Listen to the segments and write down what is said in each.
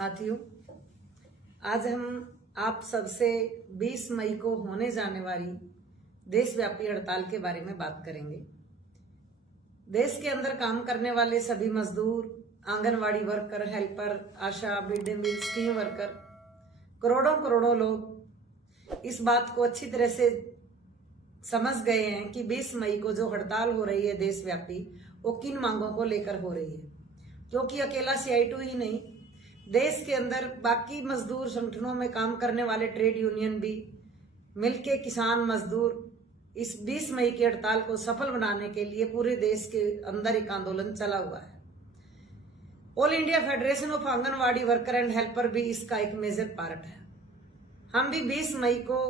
साथियों, आज हम आप सबसे 20 मई को होने जाने वाली देशव्यापी हड़ताल के बारे में बात करेंगे। देश के अंदर काम करने वाले सभी मजदूर, anganwadi worker, helper, ASHA, mid day meal scheme worker, करोड़ों करोड़ों लोग इस बात को अच्छी तरह से समझ गए हैं कि 20 मई को जो हड़ताल हो रही है देशव्यापी, वो किन मांगों को लेकर हो रही है। क्योंकि अकेला CI2 ही नहीं, देश के अंदर बाकी मजदूर संगठनों में काम करने वाले ट्रेड यूनियन भी मिलके किसान मजदूर इस 20 मई की हड़ताल को सफल बनाने के लिए पूरे देश के अंदर एक आंदोलन चला हुआ है। All India federation of anganwadi worker and helper भी इसका एक मेजर पार्ट है। हम भी 20 मई को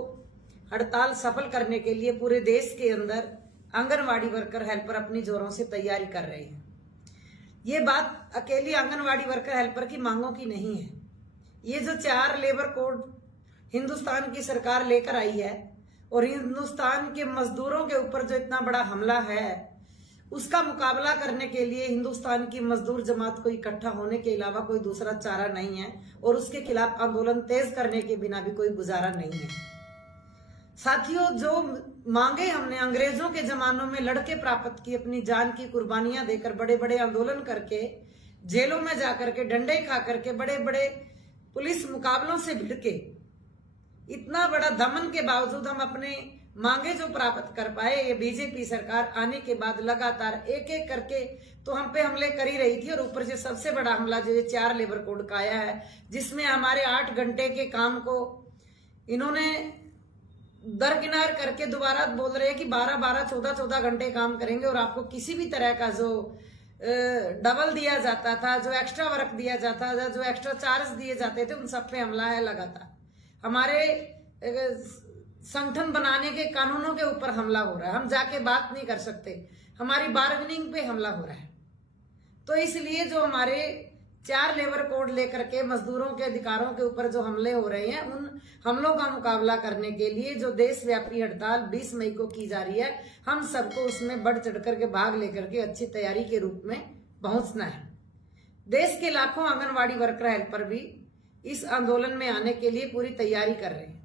हड़ताल सफल करने के लिए पूरे देश के अंदर आंगनवाड़ी वर्कर हेल्पर अपनी जोरों से तैयारी कर रहे हैं। ये बात अकेली आंगनवाड़ी वर्कर हेल्पर की मांगों की नहीं है। ये जो 4 लेबर कोड हिंदुस्तान की सरकार लेकर आई है और हिंदुस्तान के मजदूरों के ऊपर जो इतना बड़ा हमला है, उसका मुकाबला करने के लिए हिंदुस्तान की मजदूर जमात को इकट्ठा होने के अलावा कोई दूसरा चारा नहीं है और उसके खिलाफ आंदोलन तेज करने के बिना भी कोई गुजारा नहीं है। साथियों, जो मांगे हमने अंग्रेजों के जमानों में लड़के प्राप्त की, अपनी जान की कुर्बानियां देकर, बड़े बड़े आंदोलन करके, जेलों में जाकर के, डंडे खा करके, बड़े बड़े पुलिस मुकाबलों से भिड़ के, इतना बड़ा दमन के बावजूद हम अपने मांगे जो प्राप्त कर पाए, ये बीजेपी सरकार आने के बाद लगातार एक एक करके तो हम पे हमले कर ही रही थी। और ऊपर से सबसे बड़ा हमला जो ये 4 लेबर कोड का आया है, जिसमें हमारे 8 घंटे के काम को इन्होंने दरकिनार करके दोबारा बोल रहे हैं कि 12-12, 14-14 घंटे काम करेंगे और आपको किसी भी तरह का जो डबल दिया जाता था, जो एक्स्ट्रा वर्क दिया जाता था, जो एक्स्ट्रा चार्ज दिए जाते थे, उन सब पे हमला है लगातार। हमारे संगठन बनाने के कानूनों के ऊपर हमला हो रहा है, हम जाके बात नहीं कर सकते, हमारी बार्गेनिंग पे हमला हो रहा है। तो इसलिए जो हमारे 4 लेबर कोड लेकर के मजदूरों के अधिकारों के ऊपर जो हमले हो रहे हैं, उन हमलों का मुकाबला करने के लिए जो देशव्यापी हड़ताल 20 मई को की जा रही है, हम सबको उसमें बढ़ चढ़ करके भाग लेकर के अच्छी तैयारी के रूप में पहुंचना है। देश के लाखों आंगनवाड़ी वर्कर हेल्पर भी इस आंदोलन में आने के लिए पूरी तैयारी कर रहे हैं।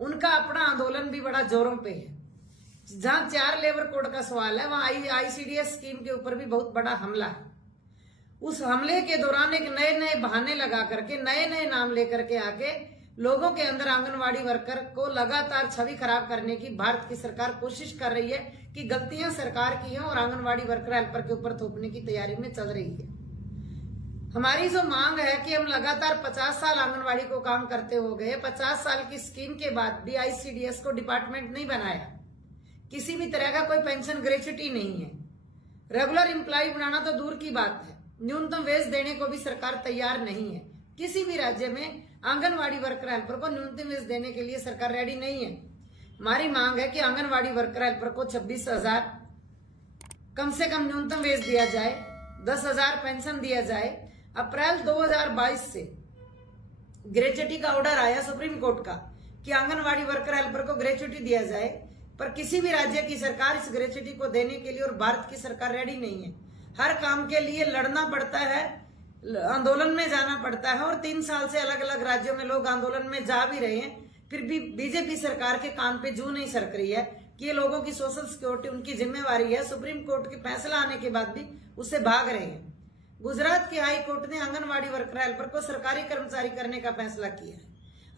उनका अपना आंदोलन भी बड़ा जोरों पे है। जहां 4 लेबर कोड का सवाल है, वहां ICDS स्कीम के ऊपर भी बहुत बड़ा हमला है। उस हमले के दौरान एक नए नए बहाने लगा करके, नए नए नाम लेकर के आके लोगों के अंदर आंगनवाड़ी वर्कर को लगातार छवि खराब करने की भारत की सरकार कोशिश कर रही है कि गलतियां सरकार की हैं और आंगनवाड़ी वर्कर हेल्पर के ऊपर थोपने की तैयारी में चल रही है। हमारी जो मांग है कि हम लगातार 50 साल आंगनवाड़ी को काम करते हो गए, 50 साल की स्कीम के बाद भी ICDS को डिपार्टमेंट नहीं बनाया, किसी भी तरह का कोई पेंशन ग्रेच्युटी नहीं है, रेगुलर एम्प्लॉय बनाना तो दूर की बात है, न्यूनतम वेज देने को भी सरकार तैयार नहीं है। किसी भी राज्य में आंगनवाड़ी वर्कर हेल्पर को न्यूनतम वेज देने के लिए सरकार रेडी नहीं है। हमारी मांग है कि आंगनवाड़ी वर्कर हेल्पर को 26,000 कम से कम न्यूनतम वेज दिया जाए, 10,000 पेंशन दिया जाए। अप्रैल 2022 से ग्रेच्युटी का ऑर्डर आया सुप्रीम कोर्ट का कि आंगनवाड़ी वर्कर हेल्पर को ग्रेच्युटी दिया जाए, पर किसी भी राज्य की सरकार इस ग्रेच्युटी को देने के लिए और भारत की सरकार रेडी नहीं है। हर काम के लिए लड़ना पड़ता है, आंदोलन में जाना पड़ता है और 3 साल से अलग अलग राज्यों में लोग आंदोलन में जा भी रहे हैं, फिर भी बीजेपी सरकार के कान पे जू नहीं सरक रही है कि ये लोगों की सोशल सिक्योरिटी उनकी जिम्मेवारी है। सुप्रीम कोर्ट के फैसला आने के बाद भी उससे भाग रहे हैं। गुजरात की हाई कोर्ट ने आंगनवाड़ी वर्कर हेल्पर को सरकारी कर्मचारी करने का फैसला किया है।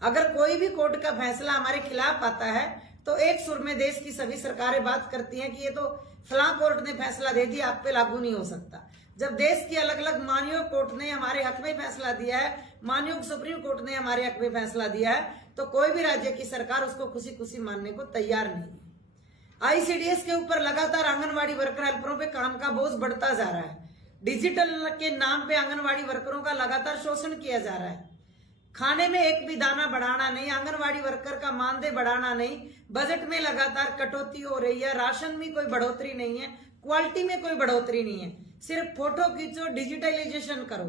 अगर कोई भी कोर्ट का फैसला हमारे खिलाफ आता है तो एक सुर में देश की सभी सरकारें बात करती हैं कि ये तो फलां कोर्ट ने फैसला दे दिया, आप पे लागू नहीं हो सकता। जब देश की अलग अलग मानयोग कोर्ट ने हमारे हक में फैसला दिया है, मानयोग सुप्रीम कोर्ट ने हमारे हक में फैसला दिया है, तो कोई भी राज्य की सरकार उसको खुशी खुशी मानने को तैयार नहीं है। ICDS के ऊपर लगातार आंगनवाड़ी वर्कर हेल्परों पे काम का बोझ बढ़ता जा रहा है। डिजिटल के नाम पे आंगनवाड़ी वर्करों का लगातार शोषण किया जा रहा है। खाने में एक भी दाना बढ़ाना नहीं, आंगनवाड़ी वर्कर का मानदेय बढ़ाना नहीं, बजट में लगातार कटौती हो रही है, राशन में कोई बढ़ोतरी नहीं है, क्वालिटी में कोई बढ़ोतरी नहीं है। सिर्फ फोटो खींचो, डिजिटलाइजेशन करो,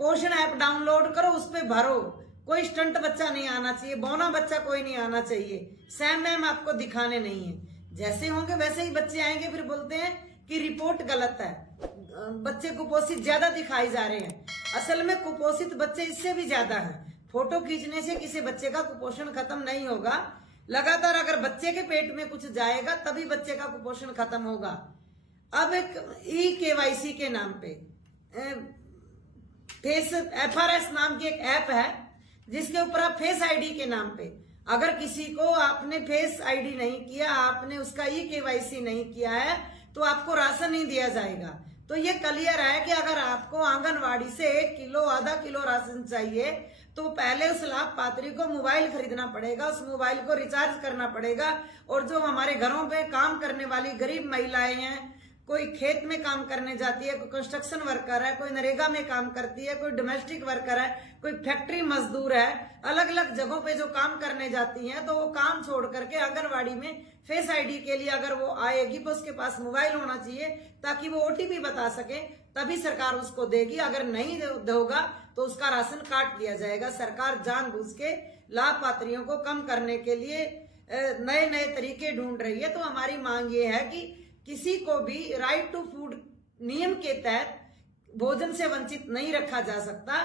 पोषण ऐप डाउनलोड करो, उस पर भरो। कोई स्टंट बच्चा नहीं आना चाहिए, बौना बच्चा कोई नहीं आना चाहिए, सैम मैम आपको दिखाने नहीं है। जैसे होंगे वैसे ही बच्चे आएंगे, फिर बोलते हैं कि रिपोर्ट गलत है। बच्चे कुपोषित ज्यादा दिखाई जा रहे हैं। असल में कुपोषित बच्चे इससे भी ज्यादा हैं। फोटो खींचने से किसी बच्चे का कुपोषण खत्म नहीं होगा। लगातार अगर बच्चे के पेट में कुछ जाएगा तभी बच्चे का कुपोषण खत्म होगा। अब एक ई-KYC के नाम पे फेस FRS नाम की एक ऐप है जिसके ऊपर आप फेस आईडी के नाम पे अगर किसी को आपने फेस आईडी नहीं किया, आपने उसका ई-KYC नहीं किया है तो आपको राशन नहीं दिया जाएगा। तो ये क्लियर है कि अगर आपको आंगनवाड़ी से 1 किलो आधा किलो राशन चाहिए तो पहले उस लाभपात्री को मोबाइल खरीदना पड़ेगा, उस मोबाइल को रिचार्ज करना पड़ेगा। और जो हमारे घरों पे काम करने वाली गरीब महिलाएं हैं, कोई खेत में काम करने जाती है, कोई कंस्ट्रक्शन वर्कर है, कोई नरेगा में काम करती है, कोई डोमेस्टिक वर्कर है, कोई फैक्ट्री मजदूर है, अलग अलग जगहों पे जो काम करने जाती हैं, तो वो काम छोड़ करके आंगनवाड़ी में फेस आईडी के लिए अगर वो आएगी तो उसके पास मोबाइल होना चाहिए ताकि वो OTP बता सके, तभी सरकार उसको देगी। अगर नहीं दोगा तो उसका राशन काट दिया जाएगा। सरकार जानबूझ के लाभपात्रियों को कम करने के लिए नए नए तरीके ढूंढ रही है। तो हमारी मांग ये है कि किसी को भी राइट टू फूड नियम के तहत भोजन से वंचित नहीं रखा जा सकता।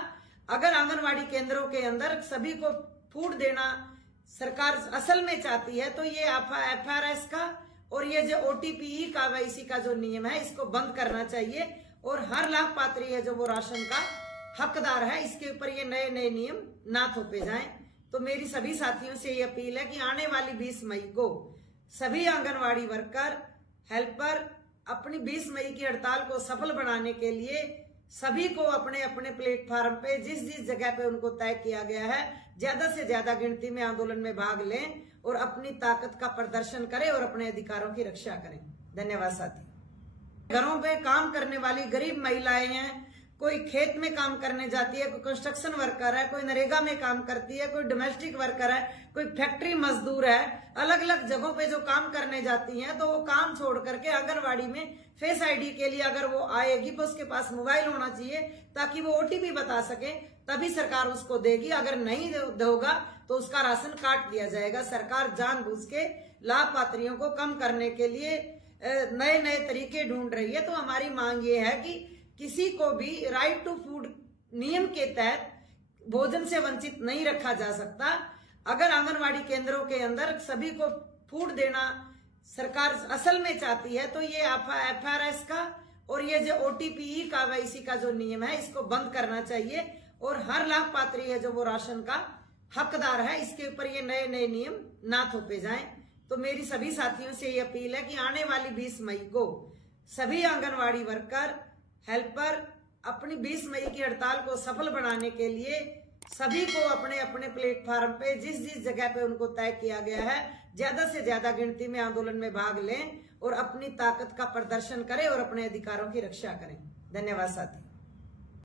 अगर आंगनवाड़ी केंद्रों के अंदर सभी को फूड देना सरकार असल में चाहती है तो ये FRS का और ये जो OTP ई-KYC का जो नियम है इसको बंद करना चाहिए और हर लाभपात्री है जो वो राशन का हकदार है, इसके ऊपर ये नए नए नियम ना थोपे जाएं। तो मेरी सभी साथियों से ये अपील है कि आने वाली 20 मई को सभी आंगनवाड़ी वर्कर, हेल्पर अपनी 20 मई की हड़ताल को सफल बनाने के लिए सभी को अपने अपने प्लेटफार्म पे जिस जिस जगह पे उनको तय किया गया है ज्यादा से ज्यादा गिनती में आंदोलन में भाग लें और अपनी ताकत का प्रदर्शन करें और अपने अधिकारों की रक्षा करें। धन्यवाद साथी। घरों पे काम करने वाली गरीब महिलाएं हैं, कोई खेत में काम करने जाती है, कोई कंस्ट्रक्शन वर्कर है, कोई नरेगा में काम करती है, कोई डोमेस्टिक वर्कर है, कोई फैक्ट्री मजदूर है, अलग अलग जगहों पे जो काम करने जाती हैं, तो वो काम छोड़ करके आंगनवाड़ी में फेस आईडी के लिए अगर वो आएगी तो उसके पास मोबाइल होना चाहिए ताकि वो OTP बता सके, तभी सरकार उसको देगी। अगर नहीं दोगा तो उसका राशन काट दिया जाएगा। सरकार जानबूझ के लाभपात्रियों को कम करने के लिए नए नए तरीके ढूंढ रही है। तो हमारी मांग ये है कि किसी को भी राइट टू फूड नियम के तहत भोजन से वंचित नहीं रखा जा सकता। अगर आंगनवाड़ी केंद्रों के अंदर सभी को फूड देना सरकार असल में चाहती है तो ये FRS का और ये जो OTP ई-KYC का जो नियम है इसको बंद करना चाहिए और हर लाभपात्री है जो वो राशन का हकदार है, इसके ऊपर ये नए नए नियम ना थोपे जाएं। तो मेरी सभी साथियों से ये अपील है कि आने वाली 20 मई को सभी आंगनवाड़ी वर्कर, हेल्पर अपनी 20 मई की हड़ताल को सफल बनाने के लिए सभी को अपने अपने प्लेटफार्म पे जिस जिस जगह पे उनको तय किया गया है ज्यादा से ज्यादा गिनती में आंदोलन में भाग लें और अपनी ताकत का प्रदर्शन करें और अपने अधिकारों की रक्षा करें। धन्यवाद साथी।